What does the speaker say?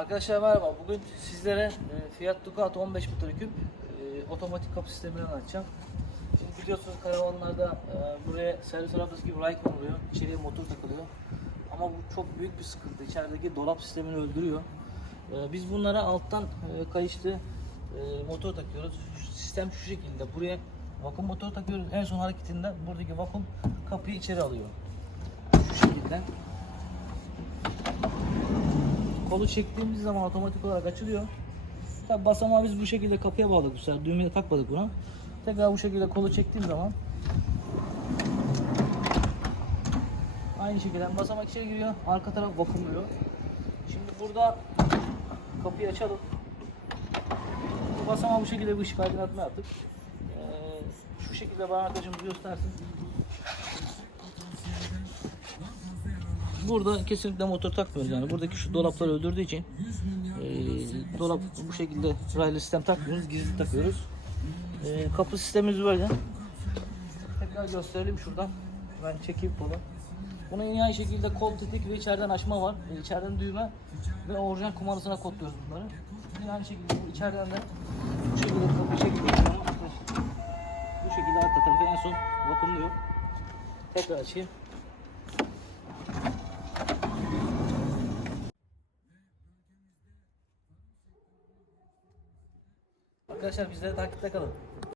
Arkadaşlar merhaba. Bugün sizlere e, Fiat Ducato 15 metreküp e, otomatik kapı sistemini anlatacağım. Şimdi biliyorsunuz karavanlarda e, buraya servis arabası gibi rayk konuluyor. İçeriye motor takılıyor. Ama bu çok büyük bir sıkıntı. İçerideki dolap sistemini öldürüyor. Biz bunlara alttan kayışlı motor takıyoruz. Sistem şu şekilde. Buraya vakum motor takıyoruz. En son hareketinde buradaki vakum kapıyı içeri alıyor. Şu şekilde. Kolu çektiğimiz zaman otomatik olarak açılıyor. Tabi basamağı biz bu şekilde kapıya bağladık bu sefer. Düğmeye takmadık buna. Tekrar bu şekilde kolu çektiğim zaman aynı şekilde basamak içeri giriyor. Arka taraf vakumluyor. Şimdi burada kapıyı açalım. Bu basamağı bu şekilde bir ışık aydınlatma yaptık. Ee, şu şekilde bana arkadaşımız göstersin. Burada kesinlikle motor takmıyoruz yani. Buradaki şu dolapları öldürdüğü için e, dolap bu şekilde raylı sistem takmıyoruz. Gizli takıyoruz. E, kapı sistemimiz böyle. Tekrar gösterelim şuradan. Ben çekeyim kolu. Bunun yine aynı şekilde kol tetik ve içeriden açma var. E, içeriden düğme ve orijinal kumandasına kodluyoruz bunları. Yine aynı şekilde bu içeriden de bu şekilde zaman arkadaşlar bu şekilde arka tarafı en son vakumluyor. Tekrar açayım. Arkadaşlar bizlere takipte kalın.